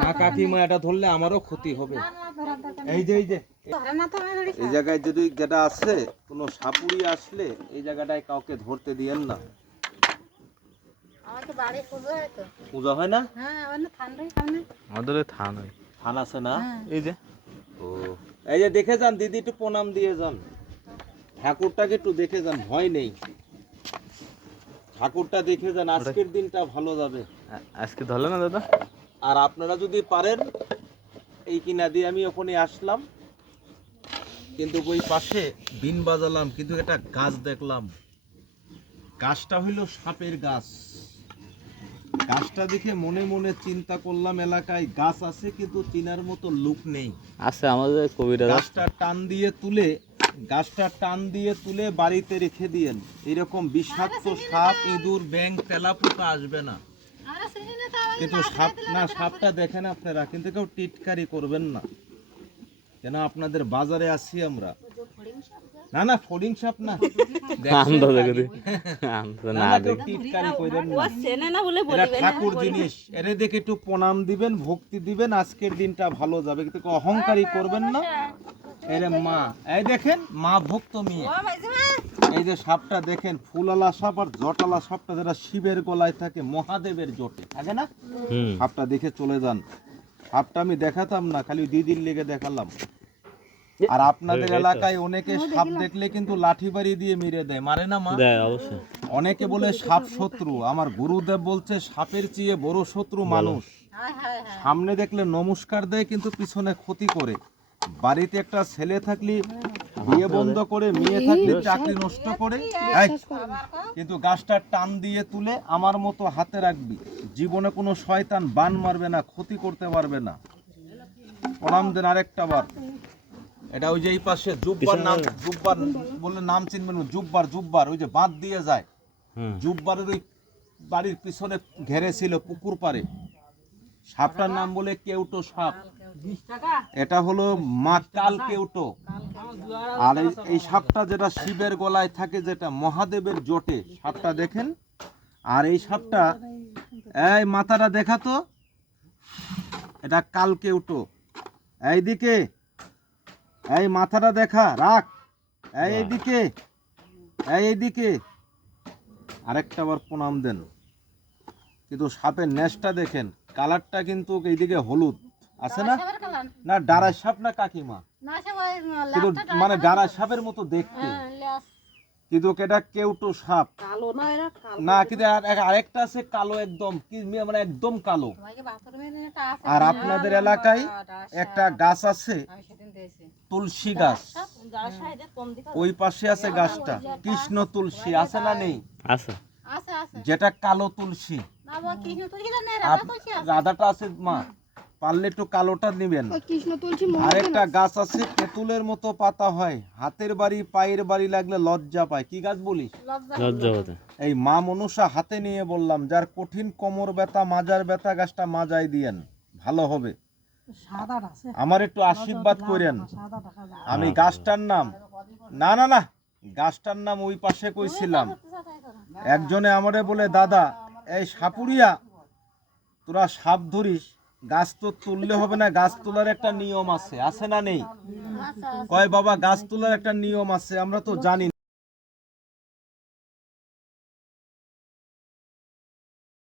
না কাকিমা, এটা ধরলে আমারও ক্ষতি হবে। এই যে এই জায়গায় যদি যেটা আছে কোনো সাপুড়ি আসলে এই জায়গাটায় কাউকে ধরতে দিয়েন না। পূজা হয় না? আমাদের থান হয়। থান আছে না? এই যে ও, এই যে দেখে যান দিদি, একটু প্রণাম দিয়ে যান। ঠাকুরটাকে একটু দেখে যান, ভয় নেই। ঠাকুরটা দেখে যান, আজকের দিনটা ভালো যাবে। আজকে ধরলে না দাদা? আর আপনারা যদি পারেন, এই কিনা দিয়ে আমি ওখানে আসলাম, কিন্তু ওই পাশে বিন বাজালাম, কিন্তু একটা গাছ দেখলাম। গাছটা হইল সাপের গাছ। গাছটা দেখে মনে মনে চিন্তা করলাম, এলাকায় গাছ আছে কিন্তু চিনার মতো লোক নেই। আছে আমাদের কবিরা। গাছটা টান দিয়ে তুলে বাড়িতে রেখে দিয়েন। এরকম বিষাক্ত সাপ, ইঁদুর, ব্যাঙ, তেলাপোকা আসবে না। কিন্তু সাপটা দেখেন আপনারা, কিন্তু কেউ টিটকারি করবেন না, কেন আপনাদের বাজারে আসি আমরা। না ফড়িং সাপ না, ঠাকুর জিনিস। এর দেখে একটু প্রণাম দিবেন, ভক্তি দিবেন, আজকের দিনটা ভালো যাবে। কিন্তু অহংকারী করবেন না। এরে মা, এই দেখেন মা ভক্ত মেয়ে। এই যে সাপটা দেখেন, ফুলালা সাপ আর জটালা সাপটা, যেটা শিবের গলায় থাকে, মহাদেবের জটে থাকে না। সাপটা দেখে চলে যান। সাপটা আমি দেখাতাম না, খালি দিদির লেগে দেখালাম। আর আপনাদের এলাকায় অনেকে সাপ দেখলে কিন্তু লাঠি বাড়ি দিয়ে মেরে দেয়, মারে না মা? অবশ্যই। অনেকে বলে সাপ শত্রু। আমার গুরুদেব বলছে সাপের চেয়ে বড় শত্রু মানুষ। সামনে দেখলে নমস্কার দেয়, কিন্তু পিছনে ক্ষতি করে। বাড়িতে একটা ছেলে থাকলে বিয়ে বন্ধ করে, মেয়ে থাকলে চাকরি নষ্ট করে। কিন্তু গাছটা টান দিয়ে তুলে আমার মতো হাতে রাখবি, জীবনে কোনো শয়তান বান মারবে না, ক্ষতি করতে পারবে না। প্রণাম দেন আরেকটা বার। এটা ওই যে এই পাশে জুব্বার নাম, জুব্বার বললে নাম চিনবেন, জুব্বার ওই যে বাঁধ দিয়ে যায়, জুব্বারের ওই বাড়ির পিছনে ঘেরে ছিল পুকুর পাড়ে। সাপটার নাম বলে কেউটো সাপ। এটা হলো মা কাল কেউটো। আর এই সাপটা যেটা শিবের গলায় থাকে, যেটা মহাদেবের জটে, সাপটা দেখেন। আর এই সাপটা, এই মাথাটা দেখাতো, এটা কাল কেউটো। এইদিকে, এই মাথাটা দেখা রাখ, এইদিকে, এইদিকে। আরেকটা বার প্রণাম দেন। কিন্তু সাপের নেশটা দেখেন, কালারটা কিন্তু এইদিকে হলুদ আছে না? না ডাড়াই সাপ না কাকিমা, কিন্তু মানে ডাড়াই সাপের মতো দেখতে, কিন্তু এটা কেউটো সাপ না। কিন্তু আরেকটা আছে কালো, একদম কি মানে একদম কালো। আর আপনাদের এলাকায় একটা গাছ আছে, তুলসী গাছ, ওই পাশে আছে গাছটা কৃষ্ণ তুলসী, আছে না নেই? আছে, যেটা কালো তুলসী। রাধাটা আছে মা, পারলে একটু কালোটা নিবেন। আরেকটা গাছ আছে, তেঁতুলের মতো পাতা হয়, হাতের বাড়ি পায়ের বাড়ি লাগলে লজ্জা পায়। কি গাছ বলিস? লজ্জাবতী। এই মা মনসা হাতে নিয়ে বললাম, যার কঠিন কোমর ব্যথা, মাজার ব্যথা, গাছটা মাজায় দিয়েন, ভালো হবে। আমার একটু আশীর্বাদ করেন। আমি গাছটার নাম, না গাছটার নাম ওই পাশে কইছিলাম। একজনে আমারে বলে, দাদা এই সাপুরিয়া তোরা সাপ ধরিস, গাছ তো তুললে হবে না, গাছ তোলার একটা নিয়ম আছে, আছে না নেই? কয় বাবা গাছ তোলার একটা নিয়ম আছে, আমরা তো জানি।